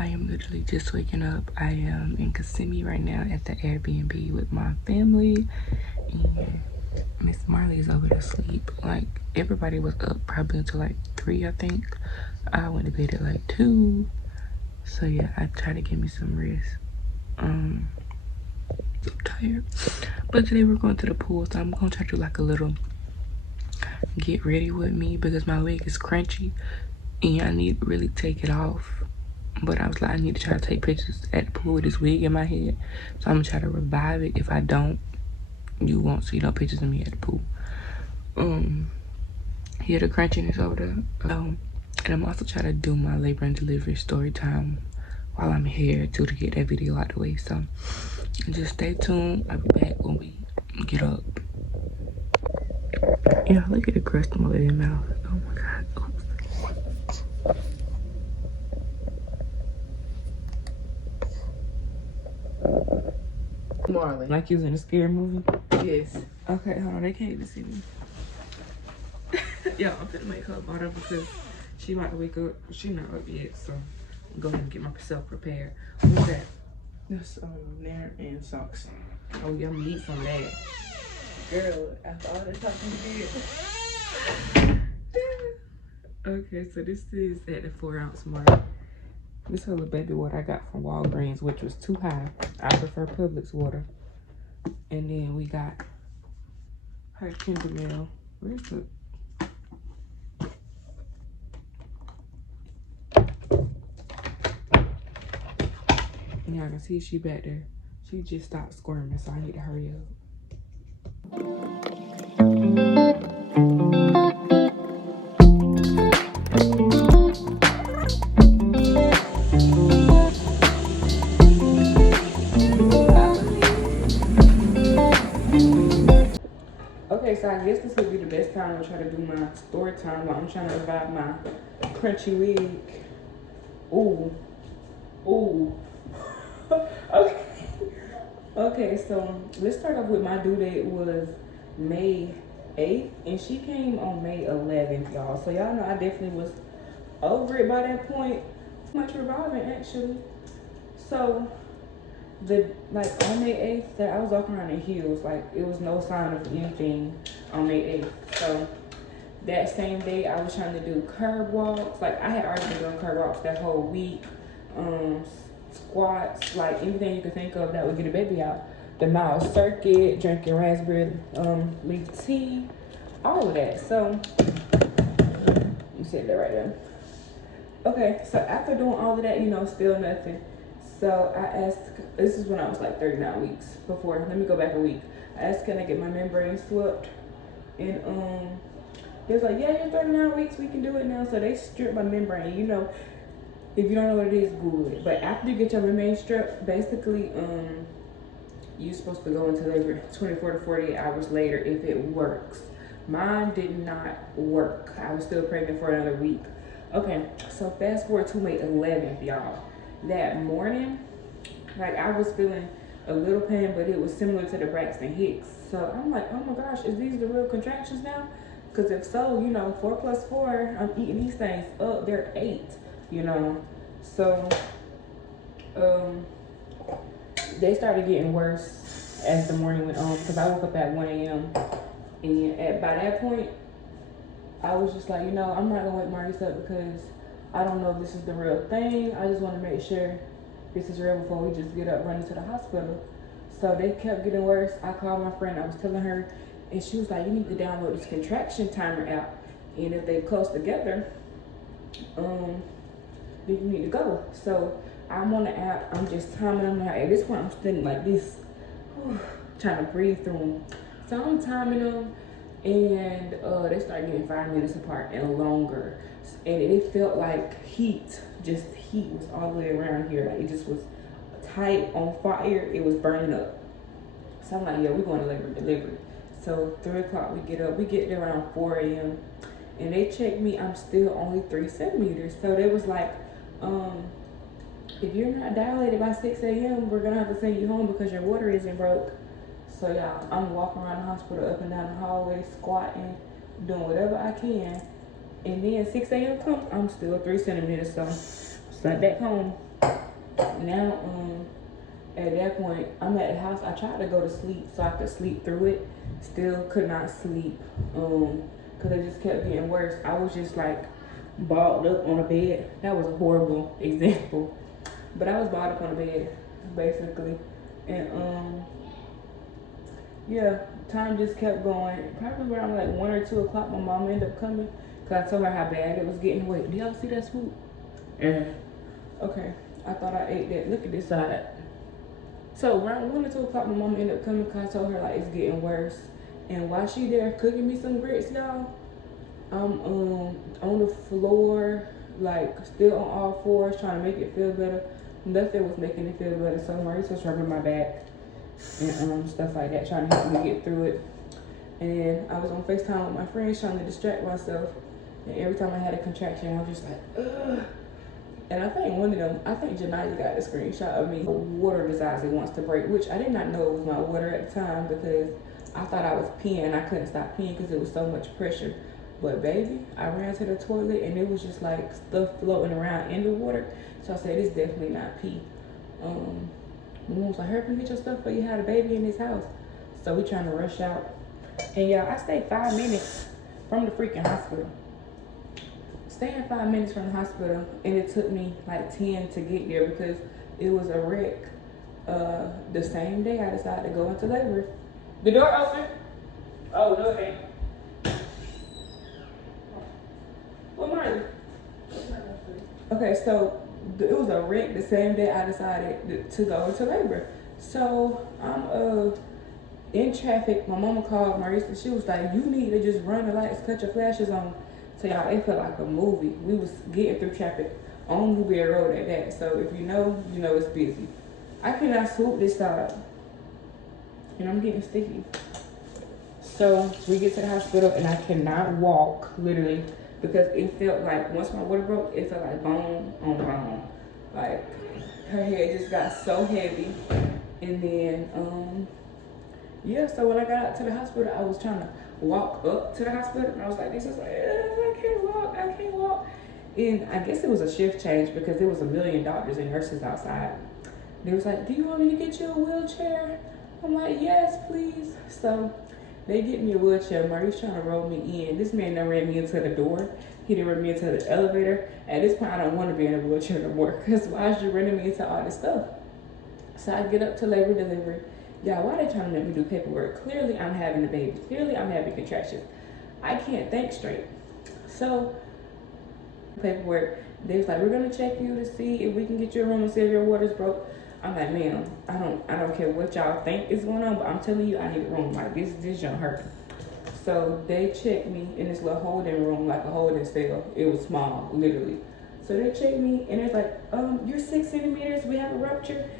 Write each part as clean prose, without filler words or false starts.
I am literally just waking up. I am in Kissimmee right now at the Airbnb with my family, and Miss Marleigh is over to sleep. Like, everybody was up probably until like 3, I think. I went to bed at like 2. So yeah, I try to give me some rest. I'm tired. But today we're going to the pool, so I'm gonna try to do like a little get ready with me because my leg is crunchy and I need to really take it off. But I was like, I need to try to take pictures at the pool with this wig in my head. So I'm gonna try to revive it. If I don't, you won't see no pictures of me at the pool. Yeah, the crunchiness over there. And I'm also trying to do my labor and delivery story time while I'm here too, to get that video out the way. So just stay tuned. I'll be back when we get up. Yeah, look at the crust on my baby's mouth. Oh my god. Oops. Marleigh. Like you was in a scary movie? Yes. Okay, hold on, they can't even see me. Yeah, I'm gonna make her water because she might wake up. She not up yet, so I'm going to get myself prepared. What's that? That's nair and socks. Oh yeah, I'm gonna eat some of that. Girl, after all that talking you did. Okay, so this is at the 4-ounce mark. This is the baby water I got from Walgreens, which was too high. I prefer Publix water. And then we got her Kinder Meal. Where's the... And y'all can see she back there. She just stopped squirming, so I need to hurry up. Okay, so I guess this would be the best time to try to do my story time while I'm trying to revive my crunchy wig. Ooh. Ooh. Okay. Okay, so let's start off with my due date was May 8th, and she came on May 11th, y'all. So y'all know I definitely was over it by that point. Much reviving, actually. So on May 8th, that I was walking around in heels, like it was no sign of anything on May 8th. So that same day I was trying to do curb walks. Like I had already been doing curb walks that whole week. Squats, like anything you could think of that would get a baby out. The mile circuit, drinking raspberry leaf tea, all of that. So you said that right there. Okay, so after doing all of that, still nothing. So I asked, this is when I was like 39 weeks before, let me go back a week. I asked, can I get my membrane swept? And they was like, yeah, you're 39 weeks, we can do it now. So they stripped my membrane. If you don't know what it is, Google it. But after you get your membrane stripped, basically, you're supposed to go into labor 24 to 48 hours later if it works. Mine did not work. I was still pregnant for another week. Okay, so fast forward to May 11th, y'all. That morning, like I was feeling a little pain, but it was similar to the Braxton Hicks. So I'm like, oh my gosh, is these the real contractions now? Because if so, 4 plus 4, I'm eating these things up. They're 8, So they started getting worse as the morning went on because I woke up at 1 a.m. And by that point, I was just like, I'm not gonna wake Maurice up because I don't know if this is the real thing. I just want to make sure this is real before we just get up running to the hospital. So they kept getting worse. I called my friend. I was telling her, and she was like, you need to download this contraction timer app. And if they close together, then you need to go. So I'm on the app. I'm just timing them out. At this point, I'm standing like this, trying to breathe through them. So I'm timing them. And they started getting 5 minutes apart and longer, and it felt like heat was all the way around here. Like it just was tight, on fire. It was burning up. So I'm like, yeah, we're going to labor and delivery. So 3 o'clock we get up. We get there around 4 a.m. and they checked me. I'm still only 3 centimeters. So they was like, if you're not dilated by 6 a.m., we're gonna have to send you home because your water isn't broke. So y'all, I'm walking around the hospital up and down the hallway, squatting, doing whatever I can. And then 6 a.m. comes, I'm still 3 centimeters. So sent back home. Now, at that point, I'm at the house. I tried to go to sleep so I could sleep through it. Still could not sleep. Cause it just kept getting worse. I was just like balled up on a bed. That was a horrible example, but I was balled up on a bed, basically, and yeah, time just kept going. Probably around like 1 or 2 o'clock, my mom ended up coming. Cause I told her how bad it was getting. Wait, do y'all see that swoop? Yeah. Okay. I thought I ate that. Look at this side. So around 1 or 2 o'clock, my mom ended up coming because I told her like it's getting worse. And while she there cooking me some grits, y'all, I'm on the floor, like still on all fours, trying to make it feel better. Nothing was making it feel better. So Maurice was rubbing my back and stuff like that, trying to help me get through it. And I was on FaceTime with my friends trying to distract myself. And every time I had a contraction, I was just like, ugh. And I think one of them, I think Janaya got the screenshot of me. Water decides it wants to break, which I did not know it was my water at the time because I thought I was peeing and I couldn't stop peeing because it was so much pressure. But baby, I ran to the toilet and it was just like stuff floating around in the water. So I said, it's definitely not pee. My mom was like, hurry up and get your stuff but you had a baby in this house. So we trying to rush out. And y'all, I stayed 5 minutes from the freaking hospital. Staying 5 minutes from the hospital, and it took me like 10 to get there because it was a wreck. The same day I decided to go into labor. The door open? Oh, no, it ain't. What, Marleigh? Okay, so it was a wreck the same day I decided to go into labor. So I'm in traffic. My mama called Maurice and she was like, you need to just run the lights, cut your flashes on. So y'all, it felt like a movie. We was getting through traffic on Blueberry Road at that. So if you know it's busy. I cannot swoop this side. And I'm getting sticky. So we get to the hospital and I cannot walk, literally, because it felt like once my water broke, it felt like bone on bone. Like her head just got so heavy. And then yeah, so when I got out to the hospital, I was trying to walk up to the hospital and I was like, this is like, I can't walk. And I guess it was a shift change because there was a million doctors and nurses outside. They was like, do you want me to get you a wheelchair? I'm like, yes, please. So they get me a wheelchair. Marie's trying to roll me in. This man done ran me into the door. He done ran me into the elevator. At this point, I don't want to be in a wheelchair no more because why is you running me into all this stuff? So I get up to labor delivery. Y'all, why they trying to let me do paperwork? Clearly, I'm having a baby. Clearly, I'm having contractions. I can't think straight. So, paperwork, they was like, we're gonna check you to see if we can get you a room and see if your water's broke. I'm like, ma'am, I don't care what y'all think is going on, but I'm telling you, I need a room. Like this don't hurt. So they checked me in this little holding room, like a holding cell. It was small, literally. So they checked me and it's like, you're 6 centimeters. We have a rupture.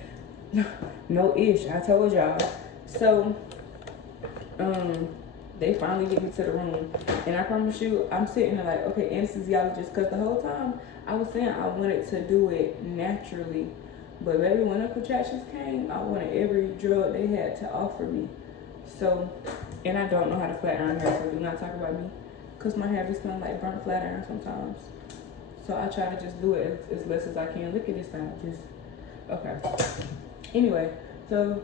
No ish, I told y'all. So they finally get me to the room and I promise you I'm sitting there like, okay, anesthesiologist, because the whole time I was saying I wanted to do it naturally, but baby, when the contractions came, I wanted every drug they had to offer me. So, and I don't know how to flat iron hair, so do not talk about me because my hair be smelling like burnt flat iron sometimes. So I try to just do it as less as I can. Look at this side, just okay. Anyway, so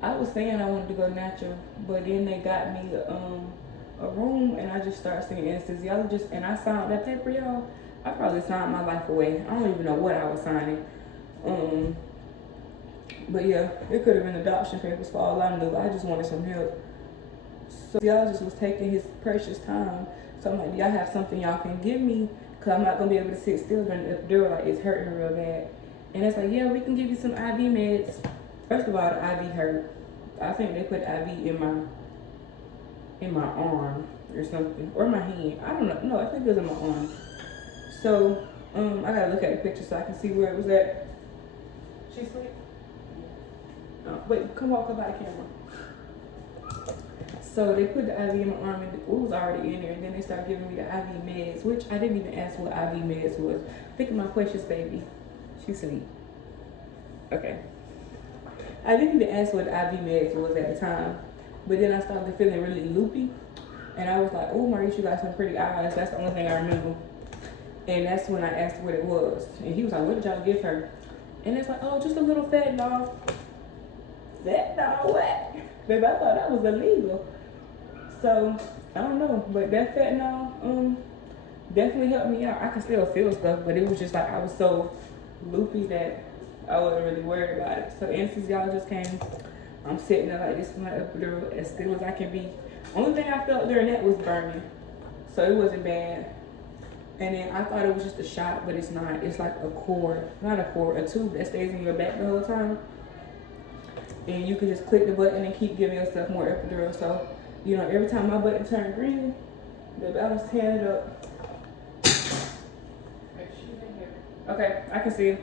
I was saying I wanted to go natural, but then they got me a room and I just started seeing anesthesiologist and I signed that paper, y'all. I probably signed my life away. I don't even know what I was signing. But yeah, it could have been adoption papers for all I knew. I just wanted some help. So the anesthesiologist was taking his precious time. So I'm like, do y'all have something y'all can give me? Cause I'm not gonna be able to sit still during the epidural, like it's hurting real bad. And it's like, yeah, we can give you some IV meds. First of all, the IV hurt. I think they put IV in my arm or something, or my hand. I don't know. No, I think it was in my arm. So, I gotta look at the picture so I can see where it was at. She asleep? Oh, wait, come walk up by the camera. So they put the IV in my arm and it was already in there, and then they started giving me the IV meds, which I didn't even ask what IV meds was. Think of my precious baby. She sleep. Okay. I didn't even ask what the IV meds was at the time, but then I started feeling really loopy, and I was like, oh, Maurice, you got some pretty eyes. That's the only thing I remember. And that's when I asked what it was. And he was like, what did y'all give her? And it's like, oh, just a little fentanyl. Fentanyl, what? Baby, I thought that was illegal. So, I don't know. But that fentanyl, definitely helped me out. I can still feel stuff, but it was just like I was so loopy that I wasn't really worried about it. So anesthesiologist came. I'm sitting there like this with my epidural as still as I can be. Only thing I felt during that was burning. So it wasn't bad. And then I thought it was just a shot, but it's not. It's like a cord, not a cord, a tube that stays in your back the whole time. And you can just click the button and keep giving yourself more epidural. So, you know, every time my button turned green, baby, I was tearing it up. Okay, I can see.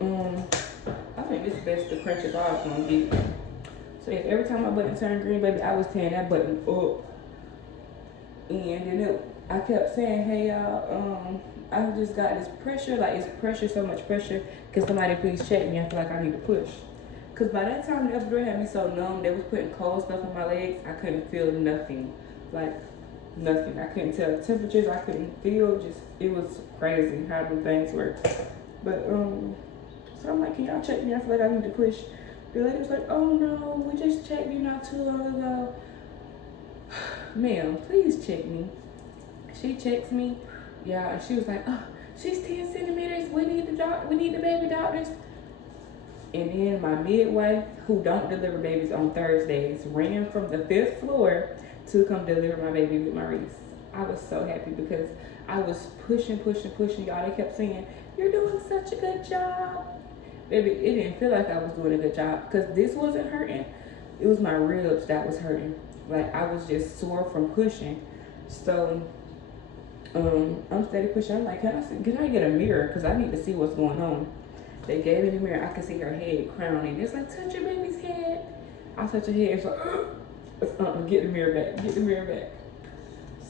I think this is best to crunch it off gonna get. So if every time my button turned green, baby, I was tearing that button up. And then I kept saying, hey y'all, I just got this pressure, like it's pressure, so much pressure. Can somebody please check me? I feel like I need to push. Cause by that time the epidural had me so numb, they was putting cold stuff on my legs. I couldn't feel nothing, like nothing. I couldn't tell temperatures. I couldn't feel. Just it was crazy how the things work. But so I'm like, can y'all check me? I feel like I need to push. The lady was like, oh no, we just checked you not too long ago. Ma'am, please check me. She checks me, yeah, and she was like, oh, she's 10 centimeters. We need the baby doctors. And then my midwife, who don't deliver babies on Thursdays, ran from the 5th floor to come deliver my baby with Maurice. I was so happy because I was pushing, y'all. They kept saying, you're doing such a good job. Baby, it didn't feel like I was doing a good job because this wasn't hurting. It was my ribs that was hurting. Like I was just sore from pushing. So I'm steady pushing. I'm like, can I get a mirror? Because I need to see what's going on. They gave me the mirror. I could see her head crowning. It's like, touch your baby's head. I touch her head. It's like, get the mirror back. Get the mirror back.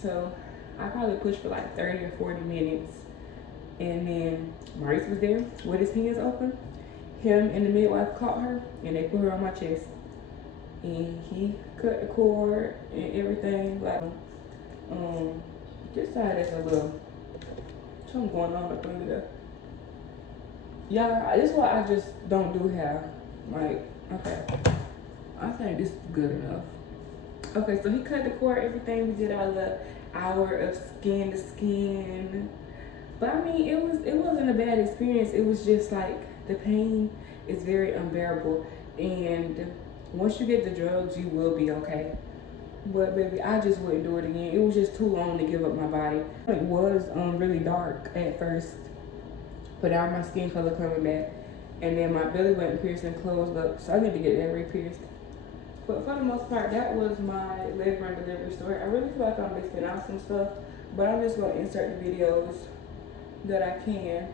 So I probably pushed for like 30 or 40 minutes. And then Maurice was there with his hands open. Him and the midwife caught her and they put her on my chest. And he cut the cord and everything. Like, this side is a little something going on up under there. Yeah, this is why I just don't do hair. Like, okay, I think this is good enough. Okay, so he cut the cord, everything. We did our little hour of skin to skin. But I mean, it wasn't a bad experience. It was just like the pain is very unbearable, and once you get the drugs, you will be okay. But baby, I just wouldn't do it again. It was just too long to give up my body. It was really dark at first, but now my skin color coming back, and then my belly button piercing closed up, so I need to get that re-pierced. But for the most part, that was my labor and delivery story. I really feel like I'm mixing out some stuff, but I'm just gonna insert the videos that I can,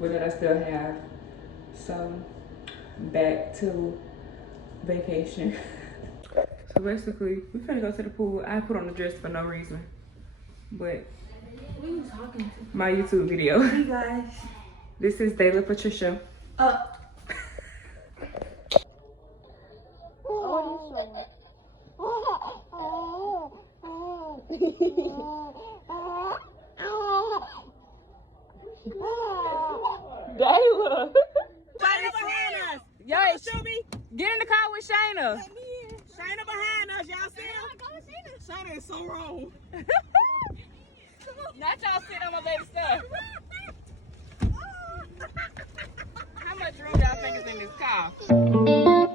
but that I still have. So back to vacation. So basically, we finna go to the pool. I put on the dress for no reason, but Who are you talking to? my YouTube video. Hey guys. This is Dayla Patricia. Dayla. Shayna behind us. Yo, Show me. get in the car with Shayna. Shayna behind us. Y'all see her? Shayna is so wrong. Not y'all sitting on my baby stuff. How much room y'all think is in this car?